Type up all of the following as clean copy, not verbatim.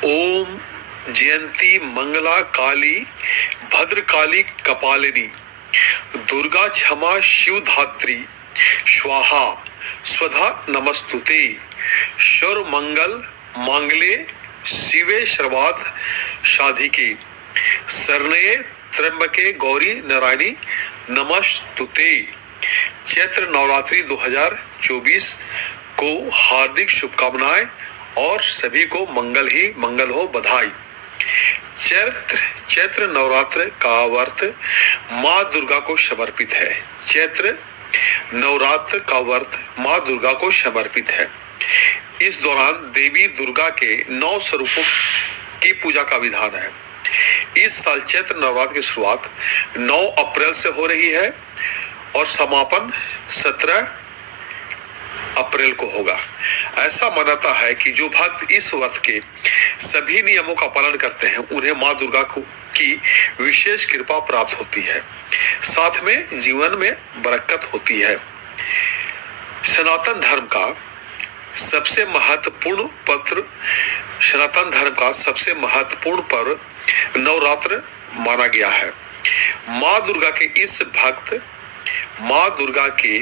ओम जयंती मंगला काली भद्रकाली कपालिनी दुर्गा क्षमा शिवधात्री स्वाहा स्वधा नमस्तुते। शर मंगल मांगले शिवे सर्वार्थ साधिके शरण्ये त्र्यंबके गौरी नारायणी नमस्तुते। चैत्र नवरात्रि 2024 को हार्दिक शुभकामनाएं और सभी को मंगल ही मंगल हो, बधाई। चैत्र नवरात्र का व्रत माँ दुर्गा को समर्पित है। चैत्र नवरात्र का व्रत माँ दुर्गा को समर्पित है। इस दौरान देवी दुर्गा के 9 स्वरूपों की पूजा का विधान है। इस साल चैत्र नवरात्र की शुरुआत 9 अप्रैल से हो रही है और समापन 17 अप्रैल को होगा। ऐसा मानता है कि जो भक्त इस व्रत के सभी नियमों का पालन करते हैं उन्हें माँ दुर्गा की विशेष कृपा प्राप्त होती है, साथ में जीवन में बरकत होती है। सनातन धर्म का सबसे महत्वपूर्ण पर्व नवरात्र माना गया है। माँ दुर्गा के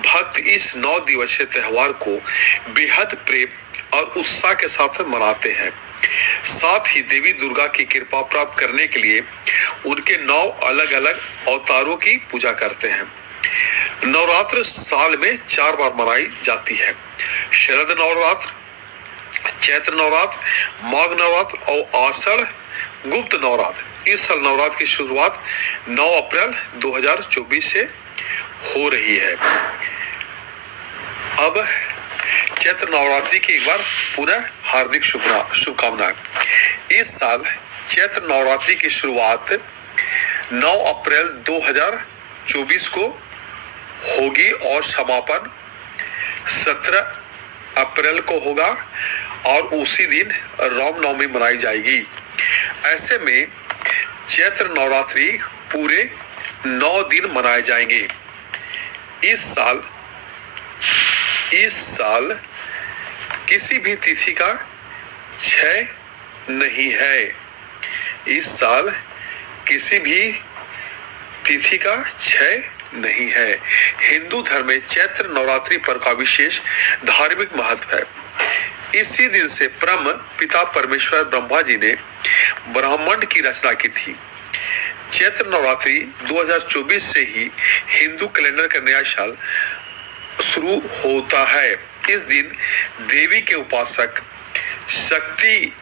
भक्त इस 9 दिवसीय त्योहार को बेहद प्रेम और उत्साह के साथ मनाते हैं। साथ ही देवी दुर्गा की कृपा प्राप्त करने के लिए उनके 9 अलग अलग अवतारों की पूजा करते हैं। नवरात्र साल में 4 बार मनाई जाती है। शरद नवरात्र, चैत्र नवरात्र, माघ नवरात्र और आषाढ़ गुप्त नवरात्र। इस साल नवरात्र की शुरुआत 9 अप्रैल 2024 से हो रही है। अब चैत्र नवरात्रि की एक बार पुनः हार्दिक शुभकामनाएं। इस साल चैत्र नवरात्रि की शुरुआत 9 अप्रैल 2024 को होगी और समापन 17 अप्रैल को होगा और उसी दिन रामनवमी मनाई जाएगी। ऐसे में चैत्र नवरात्रि पूरे 9 दिन मनाए जाएंगे। इस साल किसी भी तिथि का क्षय नहीं है। इस साल किसी भी तिथि का क्षय नहीं है। हिंदू धर्म में चैत्र नवरात्रि पर्व का विशेष धार्मिक महत्व है। इसी दिन से ब्रह्म पिता परमेश्वर ब्रह्मा जी ने ब्रह्मांड की रचना की थी। चैत्र नवरात्रि 2024 से ही हिंदू कैलेंडर का नया साल शुरू होता है। इस दिन देवी के उपासक शक्ति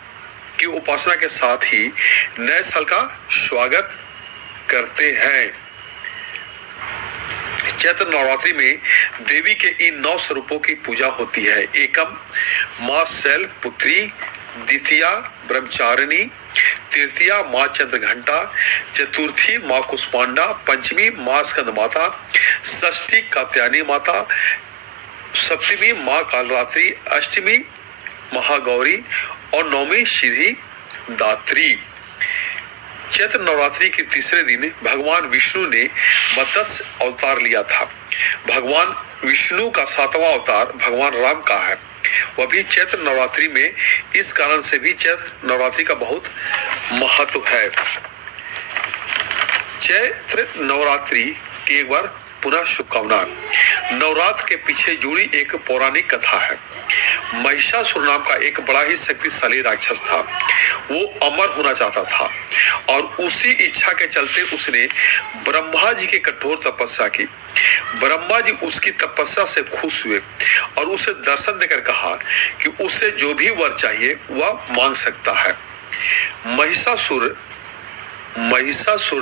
की उपासना के साथ ही नए साल का स्वागत करते हैं। चैत्र नवरात्रि में देवी के इन 9 स्वरूपों की पूजा होती है। एकम माँ शैल पुत्री, द्वितीया ब्रह्मचारिणी, तृतीया माँ चंद्रघंटा, चतुर्थी माँ कुष्मांडा, पंचमी माँ स्कंद माता, षष्ठी कात्यायनी माता, सप्तमी माँ कालरात्रि, अष्टमी महागौरी और 9वीं सिद्धि दात्री। चैत्र नवरात्रि के तीसरे दिन भगवान विष्णु ने मत्स्य अवतार लिया था। भगवान विष्णु का 7वां अवतार भगवान राम का है, वह भी चैत्र नवरात्रि में। इस कारण से भी चैत्र नवरात्रि का बहुत महत्व है। चैत्र नवरात्रि की एक बार पुनः शुभकामना। नवरात्र के पीछे जुड़ी एक पौराणिक कथा है। महिषासुर नाम का एक बड़ा ही शक्तिशाली राक्षस था। वो अमर होना चाहता था और उसी इच्छा के चलते उसने ब्रह्मा जी की कठोर तपस्या की। ब्रह्मा जी उसकी तपस्या से खुश हुए और उसे दर्शन देकर कहा कि उसे जो भी वर चाहिए वह मांग सकता है। महिषासुर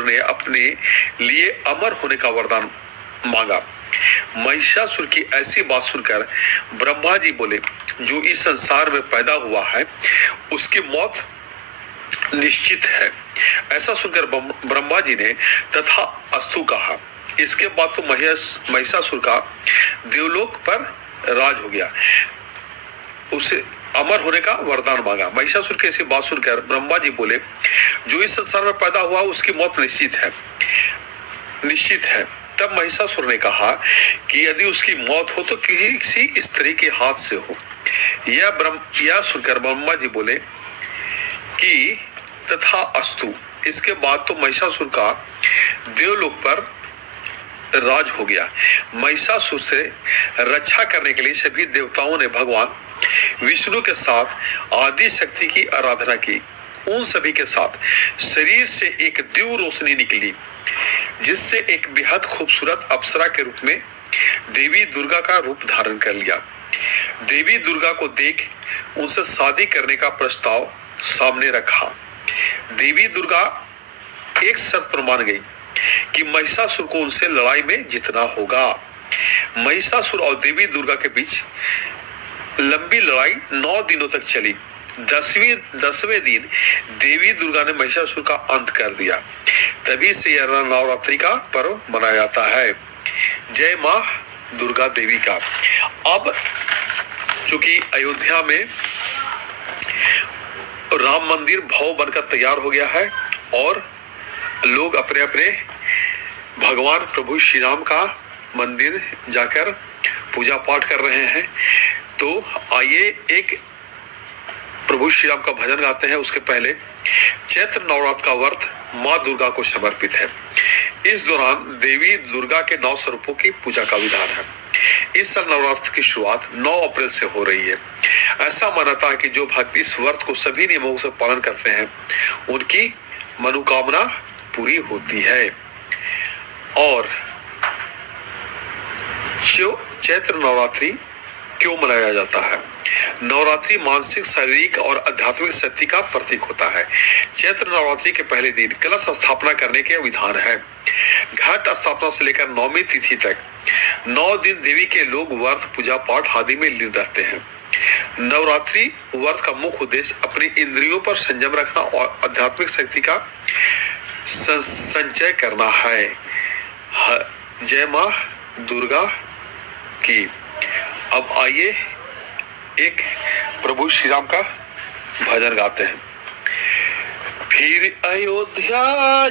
ने अपने लिए अमर होने का वरदान मांगा। महिषासुर की ऐसी बात सुनकर ब्रह्मा जी बोले, जो इस संसार में पैदा हुआ है उसकी मौत निश्चित है। ऐसा सुनकर ब्रह्मा जी ने तथा अस्तु कहा। इसके बाद तो महिषासुर का देवलोक पर राज हो गया। उसे अमर होने का वरदान मांगा। महिषासुर की ऐसी बात सुनकर ब्रह्मा जी बोले, जो इस संसार में पैदा हुआ उसकी मौत निश्चित है। तब महिषासुर ने कहा कि यदि उसकी मौत हो तो किसी स्त्री के हाथ से हो। यह सुनकर ब्रह्मा जी बोले कि तथा अस्तु। इसके बाद तो महिषासुर का देवलोक पर राज हो गया। महिषासुर से रक्षा करने के लिए सभी देवताओं ने भगवान विष्णु के साथ आदि शक्ति की आराधना की। उन सभी के साथ शरीर से एक दिव्य रोशनी निकली, जिससे एक बेहद खूबसूरत अप्सरा के रूप में देवी दुर्गा का रूप धारण कर लिया। देवी दुर्गा को देख उनसे शादी करने का प्रस्ताव सामने रखा। देवी दुर्गा एक शर्त पर मान गई कि महिषासुर को उनसे लड़ाई में जीतना होगा। महिषासुर और देवी दुर्गा के बीच लंबी लड़ाई 9 दिनों तक चली। 10वें दिन देवी दुर्गा ने महिषासुर का अंत कर दिया। तभी से यह नवरात्रि का पर्व मनाया जाता है। जय मां दुर्गा देवी का। अब चूंकि अयोध्या में राम मंदिर भव्य बनकर तैयार हो गया है और लोग अपने अपने भगवान प्रभु श्री राम का मंदिर जाकर पूजा पाठ कर रहे हैं, तो आइए एक प्रभु श्री राम का भजन गाते हैं। उसके पहले चैत्र नवरात्र का व्रत माँ दुर्गा को समर्पित है। इस दौरान देवी दुर्गा के 9 स्वरूपों की पूजा का विधान है। इस साल नवरात्र की शुरुआत 9 अप्रैल से हो रही है। ऐसा मानता है कि जो भक्त इस व्रत को सभी नियमों से पालन करते हैं, उनकी मनोकामना पूरी होती है। और चैत्र नवरात्रि क्यों मनाया जाता है? नवरात्रि मानसिक, शारीरिक और आध्यात्मिक शक्ति का प्रतीक होता है। चैत्र नवरात्रि के पहले दिन कलश स्थापना करने के विधान है। घट स्थापना से लेकर 9वीं तिथि तक 9 दिन देवी के लोग व्रत, पूजा पाठ आदि में लीन रहते हैं। नवरात्रि व्रत का मुख्य उद्देश्य अपनी इंद्रियों पर संयम रखना और आध्यात्मिक शक्ति का संचय करना है। जय मां दुर्गा की। अब आइए एक प्रभु श्री राम का भजन गाते हैं। फिर अयोध्या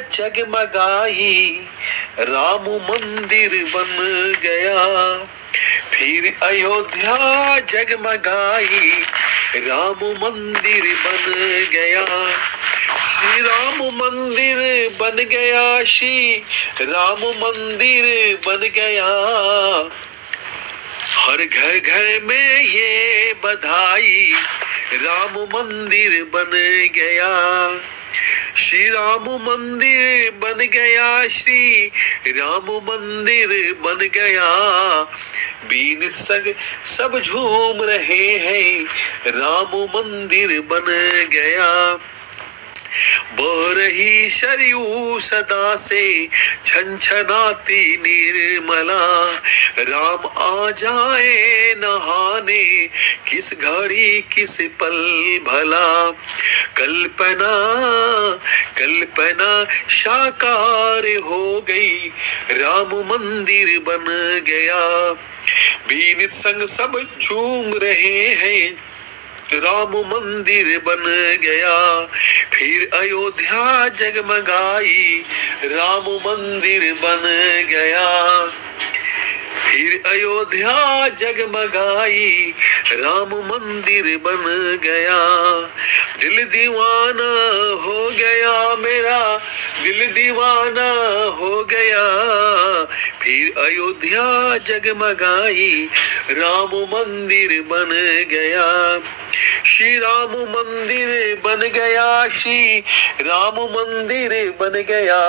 जगमगाई, राम मंदिर बन गया। फिर अयोध्या जगमगाई, राम मंदिर बन गया। श्री राम मंदिर बन गया, श्री राम मंदिर बन गया। हर घर घर में ये बधाई, राम मंदिर बन गया। श्री राम मंदिर बन गया, श्री राम मंदिर बन गया। बीन संग सब झूम रहे हैं, राम मंदिर बन गया। बह रही सरयू सदा से छनछनाती निर्मला। राम आ जाए नहाने, किस घड़ी किस पल भला। कल्पना कल्पना साकार हो गई, राम मंदिर बन गया। बीन संग सब झूम रहे हैं, राम मंदिर बन गया। फिर अयोध्या जगमगाई, राम मंदिर बन गया। फिर अयोध्या जगमगाई, राम मंदिर बन गया। दिल दीवाना हो गया मेरा, दिल दीवाना हो गया। फिर अयोध्या जगमगाई, राम मंदिर बन गया। श्री राम मंदिर बन गया, श्री राम मंदिर बन गया।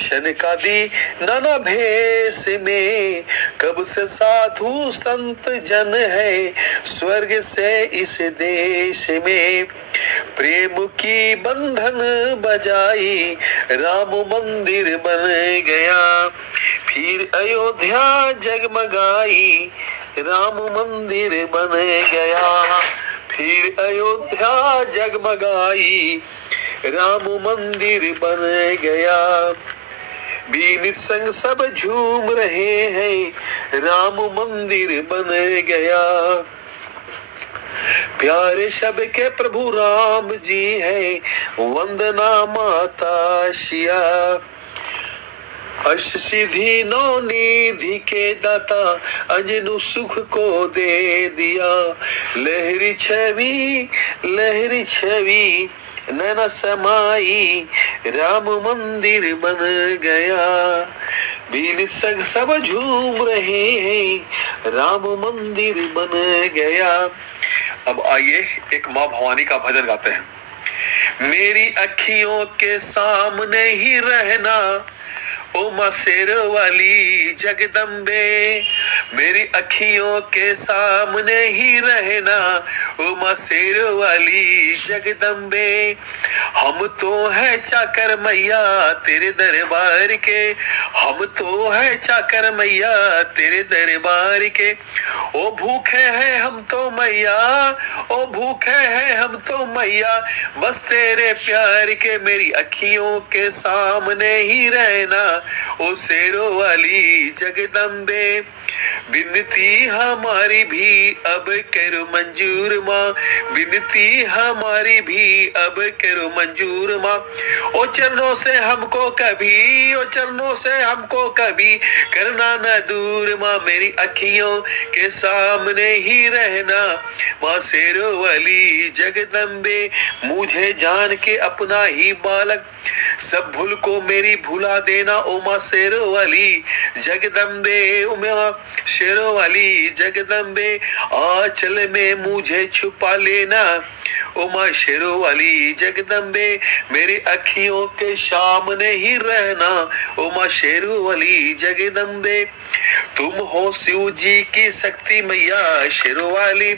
शनकादि नाना भेष में कब से साधु संत जन है, स्वर्ग से इस देश में। प्रेम की बंधन बजाई, राम मंदिर बन गया। फिर अयोध्या जगमगाई, राम मंदिर बन गया। फिर अयोध्या जगमगाई, राम मंदिर बन गया। बीन संग सब झूम रहे हैं, राम मंदिर बन गया। प्यारे सब के प्रभु राम जी है, वंदना माता सिया। अष्ट सिद्धि नौ निधि के दाता, अंजनु सुख को दे दिया। लहरी छवि नैना समाई राम मंदिर बन गया। बीन सग सब झूम रहे हैं, राम मंदिर बन गया। अब आइए एक माँ भवानी का भजन गाते हैं। मेरी अखियों के सामने ही रहना, ओ माँ शेर वाली जगदम्बे। मेरी अखियों के सामने ही रहना, ओ माँ शेर वाली जगदम्बे। हम तो है चाकर मैया तेरे दरबार के, हम तो है चाकर मैया तेरे दरबार के। ओ भूखे हैं हम तो मैया, ओ भूखे हैं हम तो मैया, बस तेरे प्यार के। मेरी अखियों के सामने ही रहना, ओ शेरों वाली जगदम्बे। बिनती हमारी भी अब करो मंजूर माँ, बिनती हमारी भी अब करो मंजूर माँ। ओ चरणों से हमको कभी, ओ चरणों से हमको कभी करना न दूर माँ। मेरी अखियों के सामने ही रहना, माँ शेरों वाली जगदम्बे। मुझे जान के अपना ही बालक, सब भूल को मेरी भुला देना, ओ माँ शेरों वाली जगदम्बे। ओ माँ शेरों वाली जगदम्बे, आंचल में मुझे छुपा लेना, ओ माँ शेरों वाली जगदम्बे। मेरी अखियों के सामने ही रहना, ओ माँ शेरों वाली जगदम्बे। तुम हो शिव जी की शक्ति मैया शेरों वाली,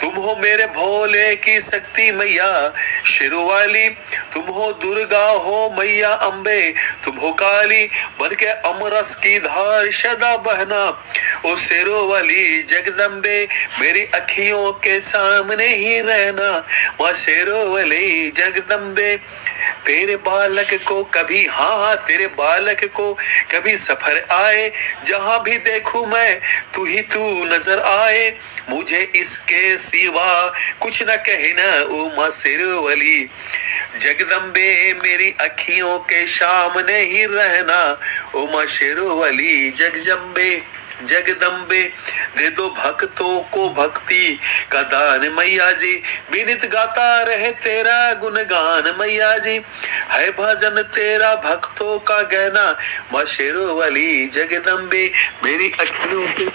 तुम हो मेरे भोले की शक्ति मैया शेरों वाली। तुम हो दुर्गा हो मैया अम्बे, तुम हो काली बन के अमरस की धार सदा बहना, ओ शेरों वाली जगदम्बे। मेरी अखियों के सामने ही रहना, माँ शेरों वाली जगदम्बे। तेरे बालक को कभी, हाँ तेरे बालक को कभी सफर आए, जहां भी देखूं मैं तू ही तू नजर आए। मुझे इसके सिवा कुछ न कहना, ओ माँ शेरों वाली जगदम्बे। मेरी अखियों के सामने ही रहना, ओ माँ शेरों वाली जगदम्बे जगदम्बे। दे दो भक्तों को भक्ति का दान मैया जी, विनित गाता रहे तेरा गुणगान मैया जी। है भजन तेरा भक्तों का गहना, माँ शेरों वाली जगदम्बे। मेरी अखियों के